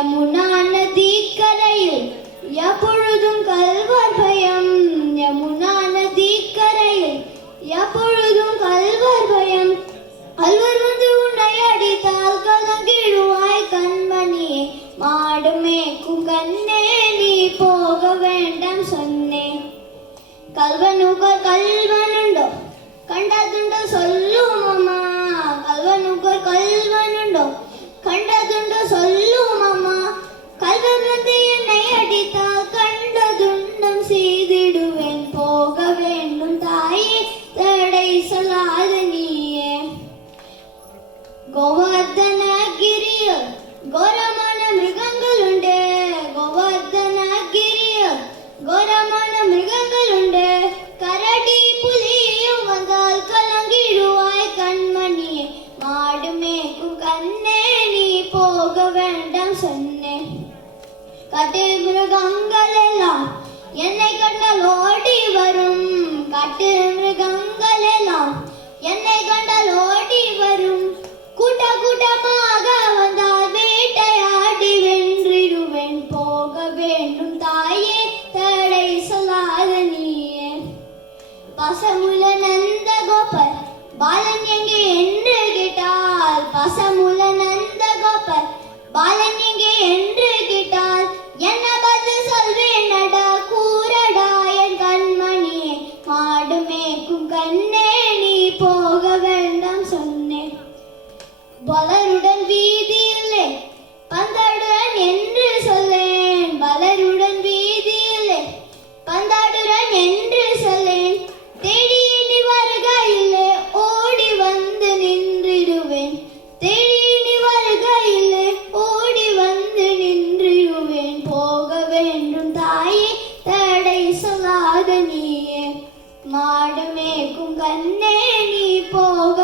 யமுனா நதி கரையில் எப்பொழுதும் கல்வர் பயம். யமுனா நதி கரையில் எப்பொழுதும் கல்வர் பயம். கல்வர் வந்து உன்னை அடித்தால் கலங்கிடுவாய் கண்மணியே. மாடு மேய்க்கும் கண்ணே நீ போக வேண்டாம் சொன்னேன். கல்வனுக்கோர் கல்வனுண்டோ கண்டதுண்டோ சொல்லும் அம்மா. கல்வனுக்கோர் கல்வனுண்டோ கண்டதுண்டோ சொல்லும் அம்மா. கல்வர் வந்து என்னை அடித்தால் கண்டதுண்டம் செய்திடுவேன். போக வேண்டும் தாயே தடை சொல்லாத நீயே. கோவர்தனகிரியில் கோரமான மிருகங்கள் உண்டு. கோவர்தனகிரியில் கோரமான மிருகங்கள் உண்டு. கரடி புலியும் வந்தால் கலங்கிடுவாய் கண்மணியே. மாடு மேய்க்கும் கண்ணே நீ போக வேண்டாம் சொன்னேன். காட்டு மிருகங்கள் எல்லாம் என்னை கண்டால் ஓடி வரும். காட்டு மிருகங்கள் எல்லாம் என்னை கண்டால் ஓடி வரும். கூட்ட கூட்டமாக வந்தால் வேட்டையாடி வென்றிடுவேன். போக வேண்டும் தாயே தடை சொல்லாத நீயே. பசமுல நந்த கோபர் பாலன் எங்கே என்று கேட்டால். பசமுல நந்த கோபர் பாலன் எங்கே என்று கேட்டால் என்ன பதில் சொல்வேன் நடா கூறடா என் கண்மணியே. மாடு மேய்க்கும் கண்ணே நீ போக வேண்டாம் சொன்னேன். பலருடன் வீதியிலே பந்தாடுறன் என்று சொல்லேன். பலருடன் வீதியிலே பந்தாடுறன் என்று சொல்லேன். தேடி நீ வருகையிலே ஓடி வந்து நின்றிடுவேன். தேடி நீ வருகையிலே ஓடி வந்து நின்றிடுவேன். போக வேண்டும் தாயே தடை சொல்லாத நீயே. மாடு மேய்க்கும் கண்ணே நீ போக